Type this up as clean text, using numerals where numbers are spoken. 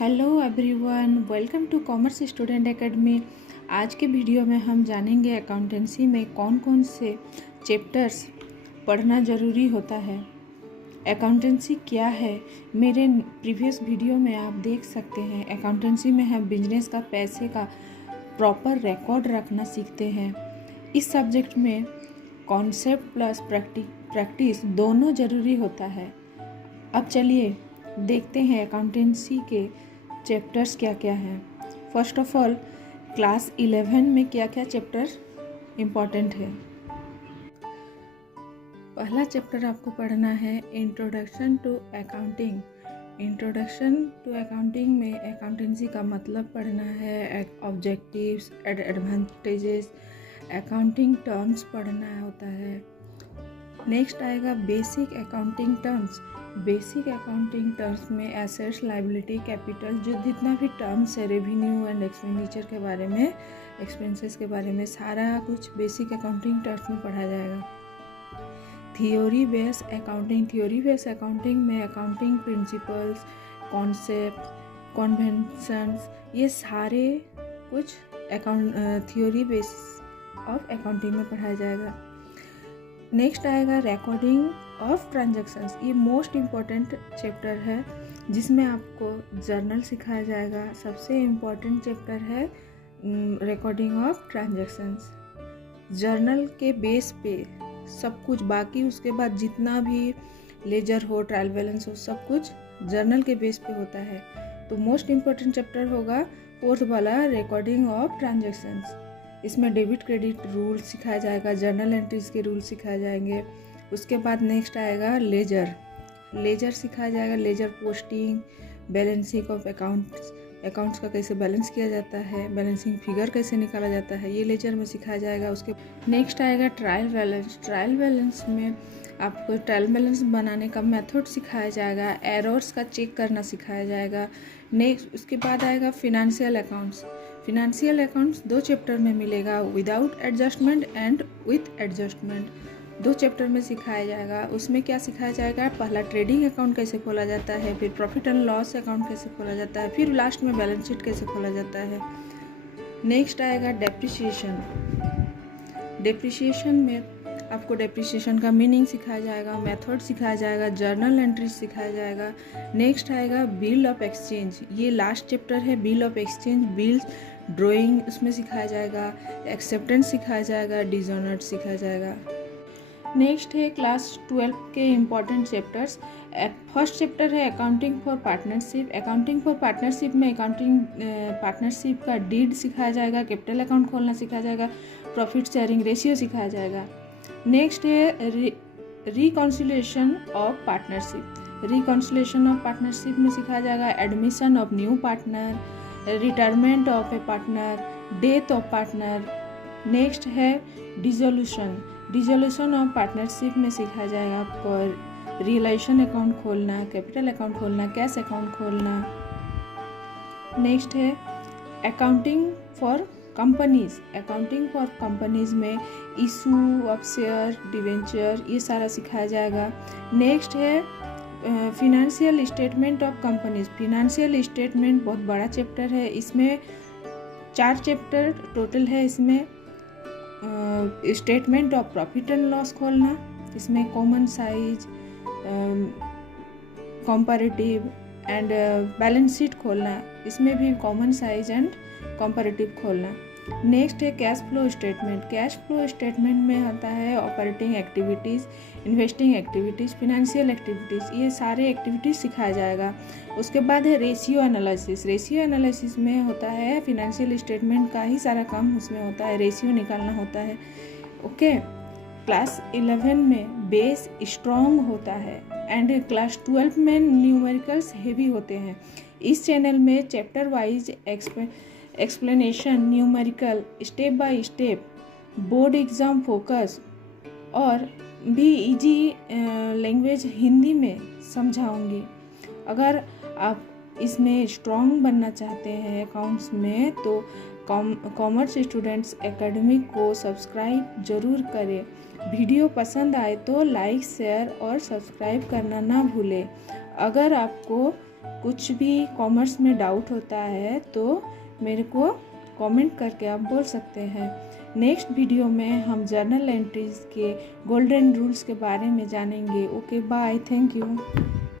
Hello everyone, welcome to commerce student academy. आज के video में हम जानेंगे अकाउंटेंसी में कौन कौन से चैप्टर्स पढ़ना ज़रूरी होता है। अकाउंटेंसी क्या है, मेरे प्रीवियस वीडियो में आप देख सकते हैं। अकाउंटेंसी में हम बिजनेस का पैसे का प्रॉपर रिकॉर्ड रखना सीखते हैं। इस सब्जेक्ट में कॉन्सेप्ट प्लस प्रैक्टिस दोनों ज़रूरी होता है। अब चलिए देखते हैं अकाउंटेंसी के चैप्टर्स क्या क्या हैं। फर्स्ट ऑफ ऑल, क्लास 11 में क्या क्या चैप्टर इम्पॉर्टेंट है। पहला चैप्टर आपको पढ़ना है introduction to accounting. Introduction to accounting में अकाउंटेंसी का मतलब पढ़ना है, ऑब्जेक्टिव्स, एडवांटेजेस, अकाउंटिंग टर्म्स पढ़ना होता है। नेक्स्ट आएगा basic accounting terms. Basic accounting terms में एसेट्स, लायबिलिटी, कैपिटल, जो जितना भी टर्म्स है, रेवेन्यू एंड एक्सपेंडिचर के बारे में, एक्सपेंसेस के बारे में, सारा कुछ बेसिक अकाउंटिंग टर्म्स में पढ़ा जाएगा। Theory based accounting. Theory based accounting में अकाउंटिंग प्रिंसिपल्स, कॉन्सेप्ट, कन्वेंशंस, ये सारे कुछ थियोरी बेस ऑफ अकाउंटिंग में पढ़ाया जाएगा। नेक्स्ट आएगा रिकॉर्डिंग ऑफ ट्रांजैक्शंस। ये मोस्ट इम्पॉर्टेंट चैप्टर है जिसमें आपको जर्नल सिखाया जाएगा। सबसे इम्पॉर्टेंट चैप्टर है रिकॉर्डिंग ऑफ ट्रांजैक्शंस। जर्नल के बेस पे सब कुछ, बाकी उसके बाद जितना भी लेजर हो, ट्रायल बैलेंस हो, सब कुछ जर्नल के बेस पे होता है। तो मोस्ट इम्पॉर्टेंट चैप्टर होगा फोर्थ वाला, रिकॉर्डिंग ऑफ ट्रांजैक्शंस। इसमें डेबिट क्रेडिट रूल सिखाया जाएगा, जर्नल एंट्रीज के रूल सिखाए जाएंगे। उसके बाद नेक्स्ट आएगा लेजर। लेजर सिखाया जाएगा, ledger posting, balancing of accounts का कैसे बैलेंस किया जाता है, बैलेंसिंग फिगर कैसे निकाला जाता है, ये लेजर में सिखाया जाएगा। उसके नेक्स्ट आएगा ट्रायल बैलेंस। ट्रायल बैलेंस में आपको ट्रायल बैलेंस बनाने का मेथड सिखाया जाएगा, एरर्स का चेक करना सिखाया जाएगा। नेक्स्ट उसके बाद आएगा financial accounts. Financial accounts 2 chapter में मिलेगा, without adjustment and with adjustment. 2 chapter में सिखाया जाएगा। उसमें क्या सिखाया जाएगा, पहला ट्रेडिंग अकाउंट कैसे खोला जाता है, फिर प्रॉफिट एंड लॉस अकाउंट कैसे खोला जाता है, फिर लास्ट में बैलेंस शीट कैसे खोला जाता है। नेक्स्ट आएगा डेप्रिसिएशन। डेप्रिसिएशन में आपको डेप्रिसिएशन का मीनिंग सिखाया जाएगा, मेथड सिखाया जाएगा, जर्नल एंट्रीज सिखाया जाएगा। नेक्स्ट आएगा बिल ऑफ एक्सचेंज। ये लास्ट चैप्टर है, bill of exchange, bills, drawing उसमें सिखाया जाएगा, एक्सेप्टेंस सिखाया जाएगा, डिसऑनर्ड सिखाया जाएगा। नेक्स्ट है क्लास 12 के इम्पॉर्टेंट चैप्टर्स। फर्स्ट चैप्टर है accounting for partnership. Accounting for partnership में अकाउंटिंग पार्टनरशिप का डीड सिखाया जाएगा, कैपिटल अकाउंट खोलना सिखाया जाएगा, प्रॉफिट शेयरिंग रेशियो सिखाया जाएगा। नेक्स्ट है reconciliation of partnership. Reconciliation of partnership में सिखाया जाएगा admission of new partner, retirement of A partner, death of partner. Next है डिसोल्यूशन। डिसोल्यूशन ऑफ पार्टनरशिप में सिखाया जाएगा आपको रियलाइजेशन अकाउंट खोलना, कैपिटल अकाउंट खोलना, कैश अकाउंट खोलना। नेक्स्ट है accounting for companies. Accounting for companies में इशू ऑफ शेयर, डिवेंचर, ये सारा सिखाया जाएगा। नेक्स्ट है financial statement of companies. Financial statement बहुत बड़ा चैप्टर है, इसमें 4 चैप्टर टोटल है। इसमें statement of profit and loss खोलना, इसमें common size, comparative and balance sheet खोलना, इसमें भी कॉमन साइज एंड कंपैरेटिव खोलना। नेक्स्ट है cash flow statement. Cash flow statement में आता है operating activities, investing activities, financial activities, ये सारे एक्टिविटीज़ सिखाया जाएगा। उसके बाद है रेशियो एनालिसिस। रेशियो एनालिसिस में होता है फिनेंशियल स्टेटमेंट का ही सारा काम उसमें होता है, रेशियो निकालना होता है। ओके, क्लास 11 में बेस स्ट्रॉन्ग होता है एंड क्लास 12 में न्यूमेरिकल्स हेवी होते हैं। इस चैनल में chapter wise explanation, numerical, step by step, board exam focus और भी इजी लैंग्वेज हिंदी में समझाऊंगी। अगर आप इसमें स्ट्रॉन्ग बनना चाहते हैं अकाउंट्स में तो कॉमर्स स्टूडेंट्स एकेडमी को सब्सक्राइब ज़रूर करें। वीडियो पसंद आए तो लाइक, शेयर और सब्सक्राइब करना ना भूलें। अगर आपको कुछ भी कॉमर्स में डाउट होता है तो मेरे को कमेंट करके आप बोल सकते हैं। नेक्स्ट वीडियो में हम जर्नल एंट्रीज के गोल्डन रूल्स के बारे में जानेंगे। Okay bye, thank you.